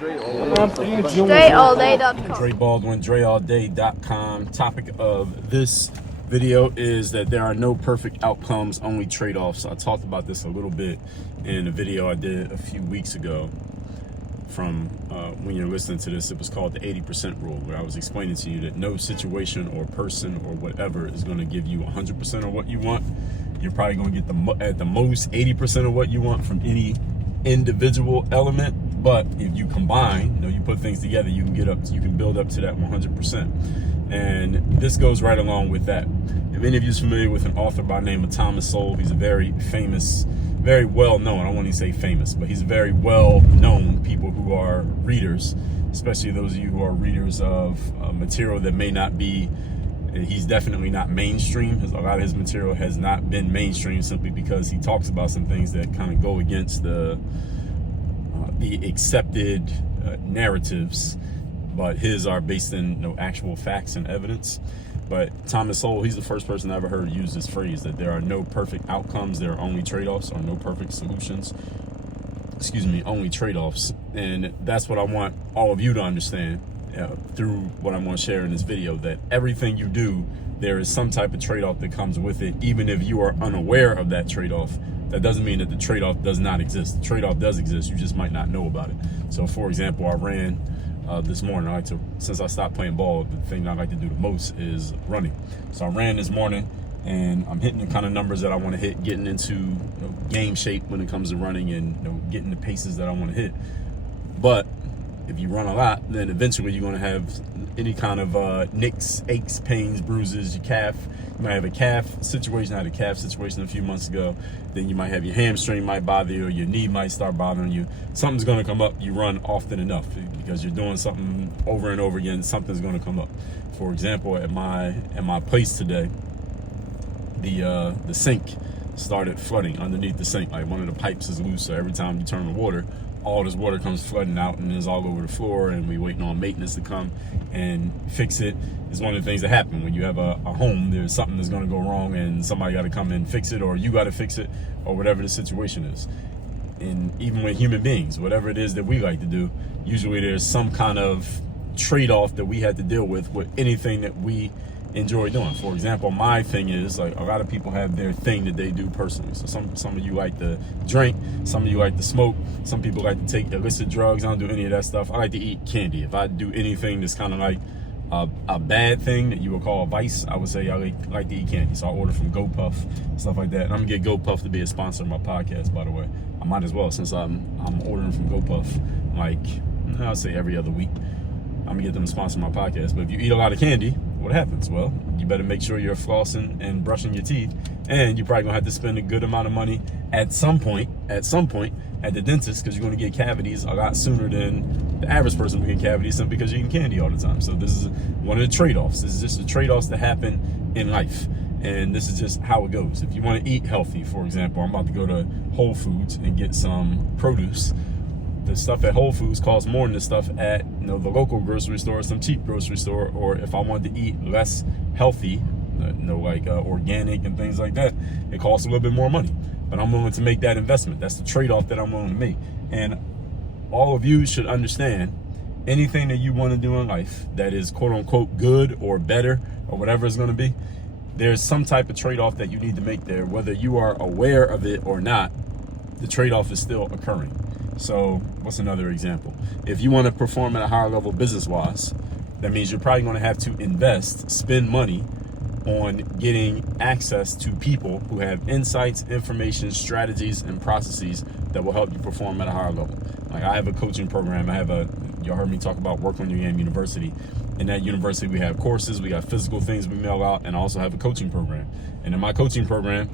DreAllDay.com. Dre Baldwin, DreAllDay.com. Topic of this video is that there are no perfect outcomes, only trade-offs. I talked about this a little bit in a video I did a few weeks ago. From when you're listening to this, it was called the 80% rule, where I was explaining to you that no situation or person or whatever is going to give you 100% of what you want. You're probably going to get at the most 80% of what you want from any individual element. But if you combine, you put things together, you can build up to that 100%. And this goes right along with that. If any of you are familiar with an author by the name of Thomas Sowell, he's a very famous, very well known, I don't want to say famous, but he's very well known people who are readers, especially those of you who are readers of material that may not be, he's definitely not mainstream. A lot of his material has not been mainstream simply because he talks about some things that kind of go against the accepted narratives, but his are based in actual facts and evidence. But Thomas Sowell, he's the first person I ever heard use this phrase, that there are no perfect outcomes, there are only trade-offs, or no perfect solutions. Excuse me, only trade-offs. And that's what I want all of you to understand through what I'm going to share in this video, that everything you do, there is some type of trade-off that comes with it. Even if you are unaware of that trade-off, that doesn't mean that the trade-off does not exist. The trade-off does exist, you just might not know about it. So for example, I ran this morning. Since I stopped playing ball, the thing I like to do the most is running. So I ran this morning and I'm hitting the kind of numbers that I want to hit, getting into game shape when it comes to running and getting the paces that I want to hit. But if you run a lot, then eventually you're going to have any kind of nicks, aches, pains, bruises, your calf. You might have a calf situation. I had a calf situation a few months ago. Then you might have your hamstring might bother you, or your knee might start bothering you. Something's going to come up. You run often enough because you're doing something over and over again. Something's going to come up. For example, at my place today, the sink started flooding underneath the sink. Like one of the pipes is loose, so every time you turn the water, all this water comes flooding out and is all over the floor, and we waiting on maintenance to come and fix it. It's one of the things that happen when you have a home. There's something that's going to go wrong and somebody got to come and fix it, or you got to fix it, or whatever the situation is. And even with human beings, whatever it is that we like to do, usually there's some kind of trade-off that we had to deal with anything that we enjoy doing. For example, my thing is, like, a lot of people have their thing that they do personally. So some of you like to drink, some of you like to smoke, some people like to take illicit drugs. I don't do any of that stuff. I like to eat candy. If I do anything that's kind of like a bad thing that you would call a vice, I would say I like to eat candy. So I order from GoPuff, stuff like that. And I'm gonna get GoPuff to be a sponsor of my podcast, by the way. I might as well, since I'm ordering from GoPuff like I'll say every other week. I'm gonna get them to sponsor my podcast. But if you eat a lot of candy, what happens? Well, you better make sure you're flossing and brushing your teeth, and you're probably gonna have to spend a good amount of money at some point at the dentist, because you're gonna get cavities a lot sooner than the average person will get cavities simply because you're eating candy all the time. So this is one of the trade-offs. This is just the trade-offs that happen in life, and this is just how it goes. If you want to eat healthy, for example, I'm about to go to Whole Foods and get some produce. The stuff at Whole Foods costs more than the stuff at the local grocery store, some cheap grocery store. Or if I wanted to eat less healthy, like organic and things like that, it costs a little bit more money. But I'm willing to make that investment. That's the trade-off that I'm willing to make. And all of you should understand, anything that you want to do in life that is quote unquote good or better or whatever it's going to be, there's some type of trade-off that you need to make there. Whether you are aware of it or not, the trade-off is still occurring. So what's another example? If you want to perform at a higher level business-wise, that means you're probably going to have to spend money on getting access to people who have insights, information, strategies, and processes that will help you perform at a higher level. Like, I have a coaching program. Y'all heard me talk about Work on Your Game University. In that university, we have courses, we got physical things we mail out, and I also have a coaching program. And in my coaching program,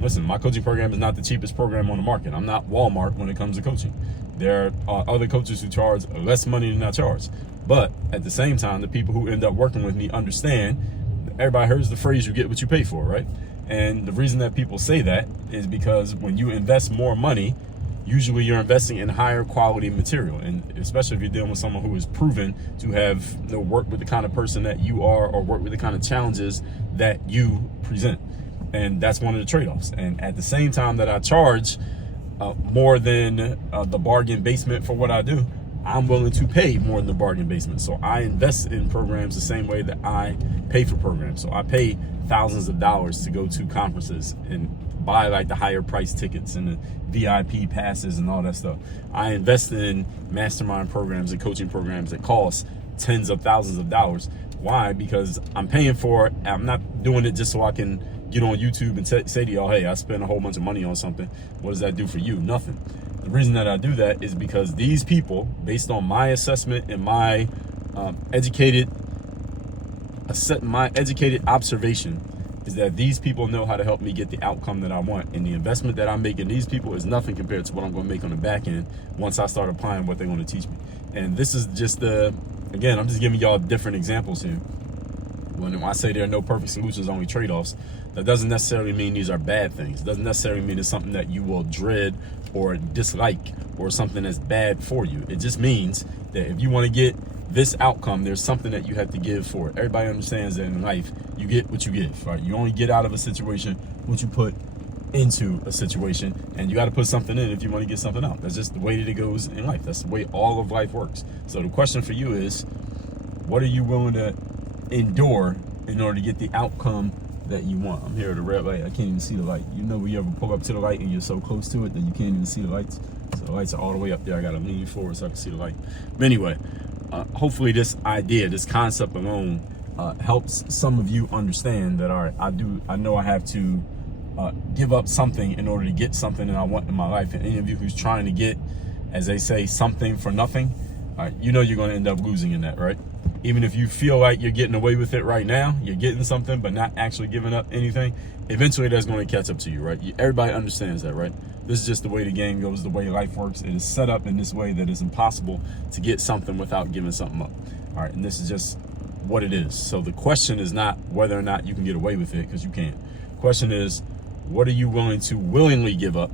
listen, my coaching program is not the cheapest program on the market. I'm not Walmart when it comes to coaching. There are other coaches who charge less money than I charge. But at the same time, the people who end up working with me understand, everybody hears the phrase, you get what you pay for, right? And the reason that people say that is because when you invest more money, usually you're investing in higher quality material. And especially if you're dealing with someone who is proven to have worked with the kind of person that you are, or work with the kind of challenges that you present. And that's one of the trade-offs. And at the same time that I charge more than the bargain basement for what I do, I'm willing to pay more than the bargain basement. So I invest in programs the same way that I pay for programs. So I pay thousands of dollars to go to conferences and buy like the higher price tickets and the VIP passes and all that stuff. I invest in mastermind programs and coaching programs that cost tens of thousands of dollars. Why? Because I'm paying for it. I'm not doing it just so I can get on YouTube and say to y'all, hey, I spent a whole bunch of money on something. What does that do for you? Nothing. The reason that I do that is because these people, based on my assessment and my educated observation, is that these people know how to help me get the outcome that I want. And the investment that I'm making these people is nothing compared to what I'm going to make on the back end once I start applying what they're going to teach me. And this is just again, I'm just giving y'all different examples here. When I say there are no perfect solutions, only trade-offs, that doesn't necessarily mean these are bad things. It doesn't necessarily mean it's something that you will dread or dislike or something that's bad for you. It just means that if you want to get this outcome, there's something that you have to give for it. Everybody understands that in life, you get what you give, right? You only get out of a situation what you put into a situation, and you got to put something in if you want to get something out. That's just the way that it goes in life. That's the way all of life works. So the question for you is, what are you willing to endure in order to get the outcome that you want? I'm here at a red light. I can't even see the light. You know when you ever pull up to the light and you're so close to it that you can't even see the lights? So the lights are all the way up there. I got to lean forward so I can see the light. But anyway, hopefully this idea, this concept alone helps some of you understand that, all right, I know I have to give up something in order to get something that I want in my life. And any of you who's trying to get, as they say, something for nothing, you know you're going to end up losing in that, right? Even if you feel like you're getting away with it right now, you're getting something but not actually giving up anything, eventually that's going to catch up to you, right? Everybody understands that, right? This is just the way the game goes, the way life works. It is set up in this way that it's impossible to get something without giving something up. All right, and this is just what it is. So the question is not whether or not you can get away with it, because you can't. The question is, what are you willing to willingly give up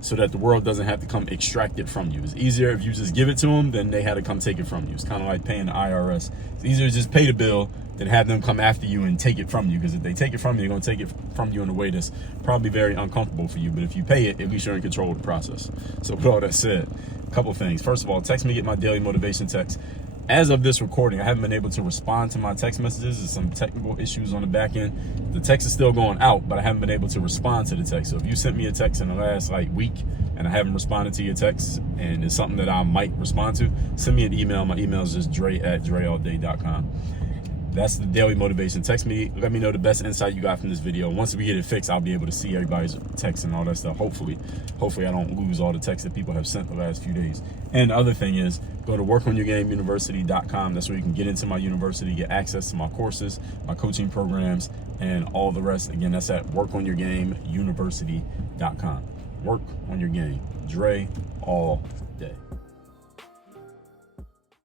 so that the world doesn't have to come extract it from you? It's easier if you just give it to them than they had to come take it from you. It's kind of like paying the IRS. It's easier to just pay the bill than have them come after you and take it from you, because if they take it from you, they're going to take it from you in a way that's probably very uncomfortable for you. But if you pay it, at least you're in control of the process. So with all that said, a couple of things. First of all, text me, get my daily motivation text. As of this recording, I haven't been able to respond to my text messages. There's some technical issues on the back end. The text is still going out, but I haven't been able to respond to the text. So if you sent me a text in the last week and I haven't responded to your text and it's something that I might respond to, send me an email. My email is just dre@dreallday.com. That's the daily motivation. Text me, let me know the best insight you got from this video. Once we get it fixed, I'll be able to see everybody's text and all that stuff. Hopefully I don't lose all the texts that people have sent the last few days. And the other thing is, go to workonyourgameuniversity.com. That's where you can get into my university, get access to my courses, my coaching programs, and all the rest. Again, that's at workonyourgameuniversity.com. Work on your game. Dre all day.